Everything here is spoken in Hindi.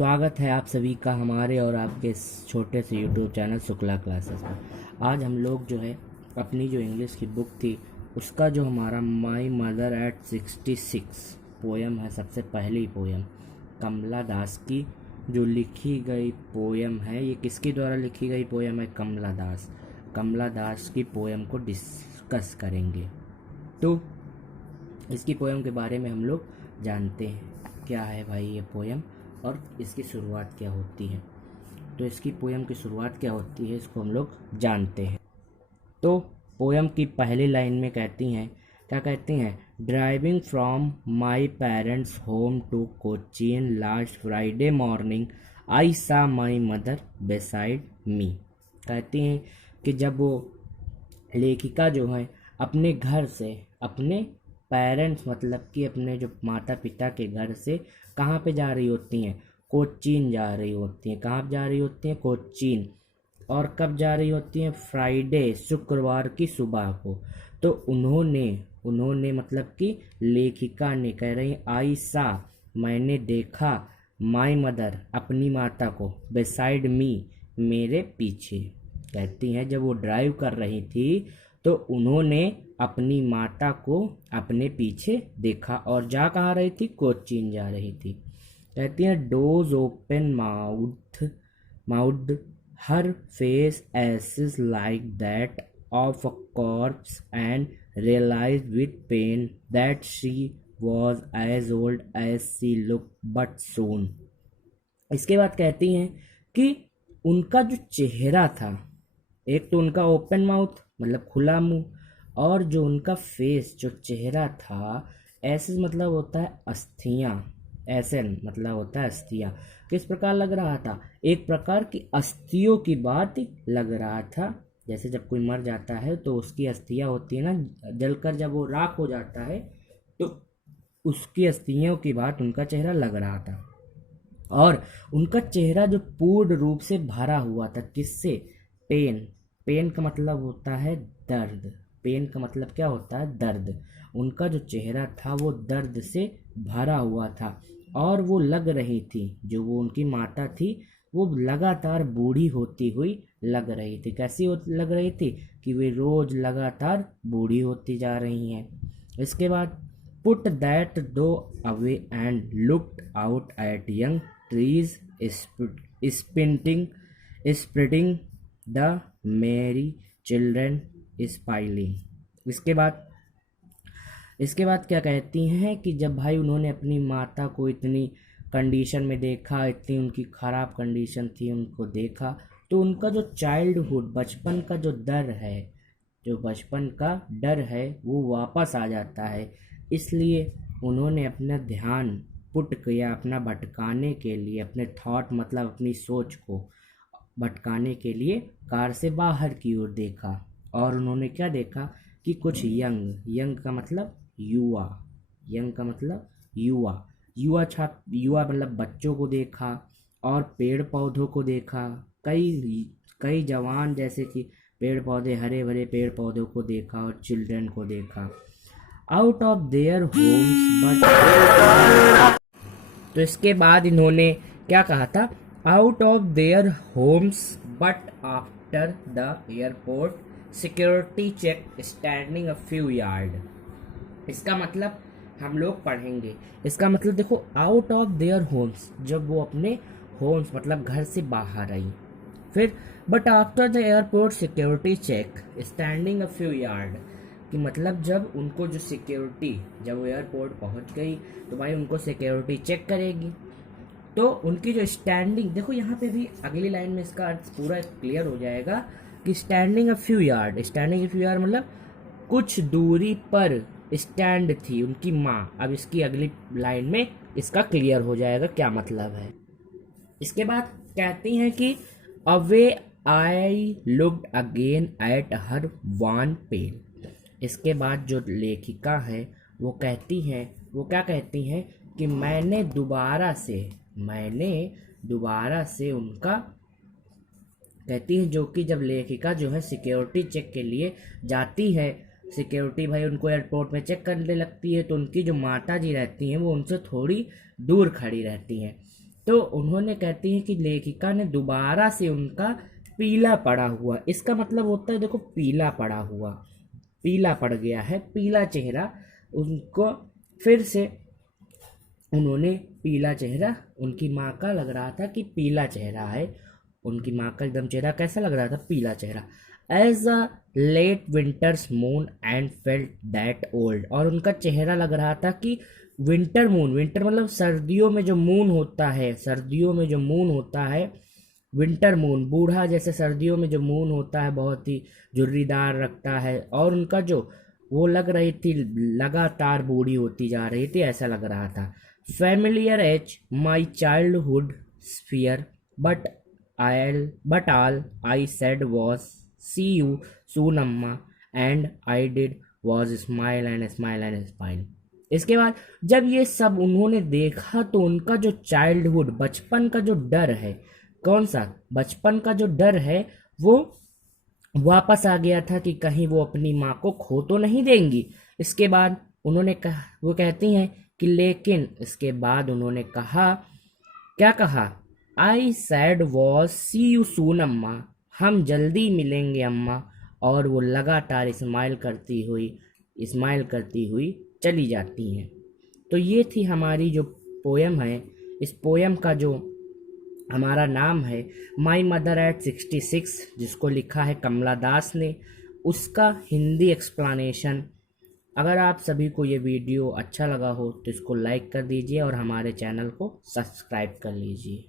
स्वागत है आप सभी का हमारे और आपके इस छोटे से यूट्यूब चैनल शुक्ला क्लासेस में। आज हम लोग जो है अपनी जो इंग्लिश की बुक थी उसका जो हमारा माई मदर एट 66 पोयम है, सबसे पहली पोयम कमला दास की जो लिखी गई पोयम है। ये किसके द्वारा लिखी गई पोयम है? कमला दास की पोयम को डिस्कस करेंगे। तो इसकी पोयम के बारे में हम लोग जानते हैं क्या है भाई ये पोयम और इसकी शुरुआत क्या होती है। तो इसकी पोयम की शुरुआत क्या होती है इसको हम लोग जानते हैं। तो पोयम की पहली लाइन में क्या कहती हैं? Driving from my parents home to Cochin last Friday morning I saw my mother beside मी। कहती हैं कि जब वो लेखिका जो है अपने घर से, अपने पेरेंट्स मतलब कि अपने जो माता पिता के घर से कहाँ पे जा रही होती हैं? कोचीन जा रही होती हैं। कहाँ जा रही होती हैं? कोचीन। और कब जा रही होती हैं? फ्राइडे, शुक्रवार की सुबह को। तो उन्होंने मतलब कि लेखिका ने कह रही आई सा, मैंने देखा, माई मदर अपनी माता को, बेसाइड मी मेरे पीछे। कहती हैं जब वो ड्राइव कर रही थी तो उन्होंने अपनी माता को अपने पीछे देखा और जा कहाँ रही थी? कोचीन जा रही थी। कहती हैं does open mouth her face is like that of a corpse and realise with pain that she was as old as she look but soon. इसके बाद कहती हैं कि उनका जो चेहरा था, एक तो उनका ओपन माउथ मतलब खुला मुंह, और जो उनका फेस जो चेहरा था, ऐसे मतलब होता है अस्थियां, एसन मतलब होता है अस्थियां। किस प्रकार लग रहा था? एक प्रकार की अस्थियों की बात लग रहा था। जैसे जब कोई मर जाता है तो उसकी अस्थियां होती है ना, जलकर जब वो राख हो जाता है तो उसकी अस्थियों की बात उनका चेहरा लग रहा था। और उनका चेहरा जो पूर्ण रूप से भरा हुआ था किससे? पेन का मतलब होता है दर्द। पेन का मतलब क्या होता है? दर्द। उनका जो चेहरा था वो दर्द से भरा हुआ था और वो लग रही थी, जो वो उनकी माता थी वो लगातार बूढ़ी होती हुई लग रही थी। कैसी लग रही थी? कि वे रोज लगातार बूढ़ी होती जा रही हैं। इसके बाद पुट दैट दो away and looked out at young trees spreading the मेरी चिल्ड्रन स्पाइलिंग। इसके बाद क्या कहती हैं कि जब भाई उन्होंने अपनी माता को इतनी कंडीशन में देखा, इतनी उनकी ख़राब कंडीशन थी, उनको देखा तो उनका जो चाइल्डहुड, बचपन का डर है वो वापस आ जाता है। इसलिए उन्होंने अपना ध्यान पुट किया, अपना भटकाने के लिए, अपने थॉट मतलब अपनी सोच को भटकाने के लिए कार से बाहर की ओर देखा। और उन्होंने क्या देखा कि कुछ यंग का मतलब युवा, युवा मतलब बच्चों को देखा और पेड़ पौधों को देखा। कई जवान जैसे कि पेड़ पौधे, हरे भरे पेड़ पौधों को देखा और चिल्ड्रन को देखा। Out of their homes but, तो इसके बाद इन्होंने क्या कहा था? Out of their homes but after the airport security check standing a few yard. इसका मतलब हम लोग पढ़ेंगे। इसका मतलब देखो, आउट ऑफ देयर होम्स, जब वो अपने होम्स मतलब घर से बाहर आई। फिर but after the airport security check standing a few yard, कि मतलब जब उनको जो सिक्योरिटी, जब वो एयरपोर्ट पहुंच गई तो भाई उनको सिक्योरिटी चेक करेगी। तो उनकी जो स्टैंडिंग, देखो यहाँ पे भी अगली लाइन में इसका अर्थ पूरा क्लियर हो जाएगा कि स्टैंडिंग अ फ्यू यार्ड मतलब कुछ दूरी पर स्टैंड थी उनकी माँ। अब इसकी अगली लाइन में इसका क्लियर हो जाएगा क्या मतलब है। इसके बाद कहती हैं कि away I looked again at her one pen. इसके बाद जो लेखिका है वो क्या कहती हैं कि मैंने दोबारा से उनका, कहती है जो कि जब लेखिका जो है सिक्योरिटी चेक के लिए जाती है, सिक्योरिटी भाई उनको एयरपोर्ट में चेक करने लगती है, तो उनकी जो माता जी रहती हैं वो उनसे थोड़ी दूर खड़ी रहती हैं। तो उन्होंने कहती हैं कि लेखिका ने दोबारा से उनका पीला पड़ा हुआ, इसका मतलब होता है देखो पीला पड़ा हुआ, पीला पड़ गया है, पीला चेहरा उनको फिर से, उन्होंने पीला चेहरा, उनकी माँ का लग रहा था कि पीला चेहरा है, उनकी माँ का एकदम चेहरा कैसा लग रहा था, पीला चेहरा। As a late winter's moon and felt that old, और उनका चेहरा लग रहा था कि विंटर मून, विंटर मतलब सर्दियों में जो मून होता है, सर्दियों में जो मून होता है, विंटर मून, बूढ़ा जैसे सर्दियों में जो मून होता है बहुत ही झुर्रीदार रखता है, और उनका जो वो लग रही थी लगातार बूढ़ी होती जा रही थी, ऐसा लग रहा था। Familiar as my childhood sphere, but all I said was see you soon अम्मा, and I did was smile and smile and smile। इसके बाद जब ये सब उन्होंने देखा तो उनका जो चाइल्डहुड, बचपन का जो डर है, कौन सा बचपन का जो डर है, वो वापस आ गया था कि कहीं वो अपनी माँ को खो तो नहीं देंगी। इसके बाद उन्होंने कहा, वो कहती हैं कि लेकिन इसके बाद उन्होंने कहा, क्या कहा, I said was see you soon अम्मा, हम जल्दी मिलेंगे अम्मा, और वो लगातार स्माइल करती हुई चली जाती हैं। तो ये थी हमारी जो पोयम है, इस पोयम का जो हमारा नाम है माई मदर एट 66, जिसको लिखा है कमला दास ने, उसका हिंदी एक्सप्लेनेशन। अगर आप सभी को ये वीडियो अच्छा लगा हो तो इसको लाइक कर दीजिए और हमारे चैनल को सब्सक्राइब कर लीजिए।